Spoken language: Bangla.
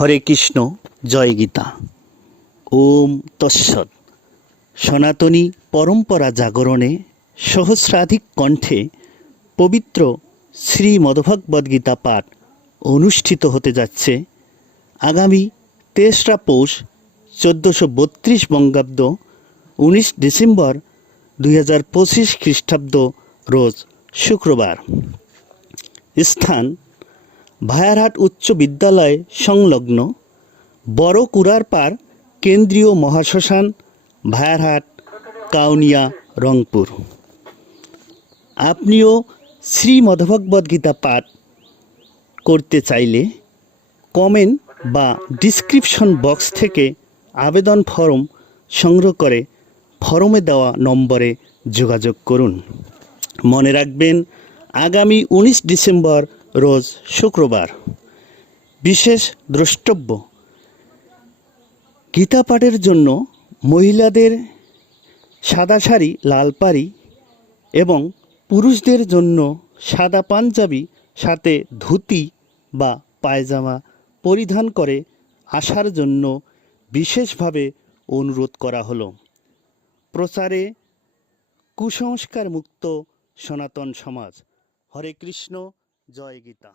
হরে কৃষ্ণ, জয় গীতা। ওম তৎসৎ। সনাতনী পরম্পরা জাগরণে সহস্রাধিক কণ্ঠে পবিত্র শ্রীমদ্ভগবদ্গীতা পাঠ অনুষ্ঠিত হতে যাচ্ছে আগামী ৩রা পৌষ ১৪৩২ বঙ্গাব্দ ১৯ ডিসেম্বর ২০২৫ খ্রিস্টাব্দ রোজ শুক্রবার। স্থান ভায়ারহাট উচ্চ বিদ্যালয় সংলগ্ন বড় কুরারপাড় কেন্দ্রীয় মহাশ্মশান, ভায়ারহাট, কাউনিয়া, রংপুর। আপনিও শ্রীমদ্ভগবদ্গীতা পাঠ করতে চাইলে কমেন্ট বা ডিসক্রিপশন বক্স থেকে আবেদন ফর্ম সংগ্রহ করে ফর্মে দেওয়া নম্বরে যোগাযোগ করুন। মনে রাখবেন, আগামী ১৯ ডিসেম্বর রোজ শুক্রবার। বিশেষ দ্রষ্টব্য: গীতা পাঠের জন্য মহিলাদের সাদা শাড়ি, লাল পাড়ি এবং পুরুষদের জন্য সাদা পাঞ্জাবি সাথে ধুতি বা পায়জামা পরিধান করে আসার জন্য বিশেষভাবে অনুরোধ করা হলো। প্রচারে কুসংস্কার মুক্ত সনাতন সমাজ। হরে কৃষ্ণ, জয় গীতা।